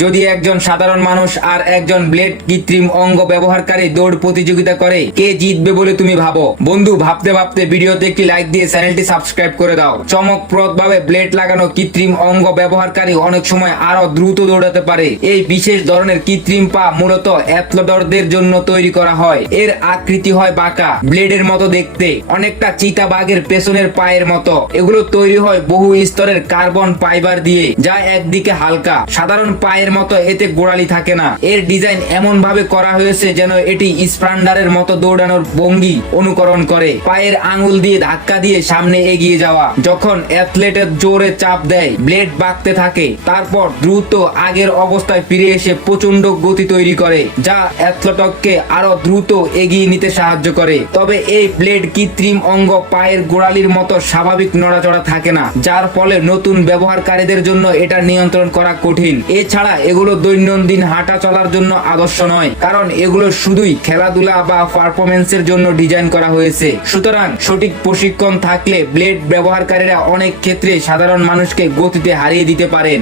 যদি একজন সাধারণ মানুষ আর একজন ব্লেড কৃত্রিম অঙ্গ ব্যবহারকারী দৌড় প্রতিযোগিতা করে, কে জিতবে বলে তুমি ভাবো? বন্ধু, ভাবতে ভাবতে ভিডিওতে একটি লাইক দিয়ে চ্যানেলটি সাবস্ক্রাইব করে দাও। চমকপ্রদ ভাবে ব্লেড লাগানো কৃত্রিম অঙ্গ ব্যবহারকারী অনেক সময় আরো দ্রুত দৌড়াতে পারে। এই বিশেষ ধরনের কৃত্রিম পা মূলত অ্যাথলেটদের জন্য তৈরি করা হয়। এর আকৃতি হয় বাঁকা, ব্লেডের মতো দেখতে, অনেকটা চিতাবাঘের পেছনের পায়ের মতো। এগুলো তৈরি হয় বহু স্তরের কার্বন ফাইবার দিয়ে, যা একদিকে হালকা, সাধারণ পায়ের মতো এতে গোড়ালি থাকে না। এর ডিজাইন এমন ভাবে করা হয়েছে যেন এটি স্প্রান্ডারের মতো দৌড়ানোর ভঙ্গি অনুকরণ করে। পায়ের আঙুল দিয়ে ধাক্কা দিয়ে সামনে এগিয়ে যাওয়া। যখন অ্যাথলেটের জোরে চাপ দেয়, ব্লেড বাঁকতে থাকে, তারপর দ্রুত আগের অবস্থায় ফিরে এসে প্রচন্ড গতি তৈরি করে, যা অ্যাথলেটকে আরো দ্রুত এগিয়ে নিতে সাহায্য করে। তবে এই ব্লেড কৃত্রিম অঙ্গ পায়ের গোড়ালির মতো স্বাভাবিক নড়াচড়া থাকে না, যার ফলে নতুন ব্যবহারকারীদের জন্য এটা নিয়ন্ত্রণ করা কঠিন। এছাড়া এগুলো দৈনন্দিন হাঁটা চলার জন্য আদর্শ নয়, কারণ এগুলো শুধুই খেলাধুলা বা পারফরমেন্সের জন্য ডিজাইন করা হয়েছে। সুতরাং সঠিক প্রশিক্ষণ থাকলে ব্লেড ব্যবহারকারীরা অনেক ক্ষেত্রে সাধারণ মানুষকে গতিতে হারিয়ে দিতে পারেন।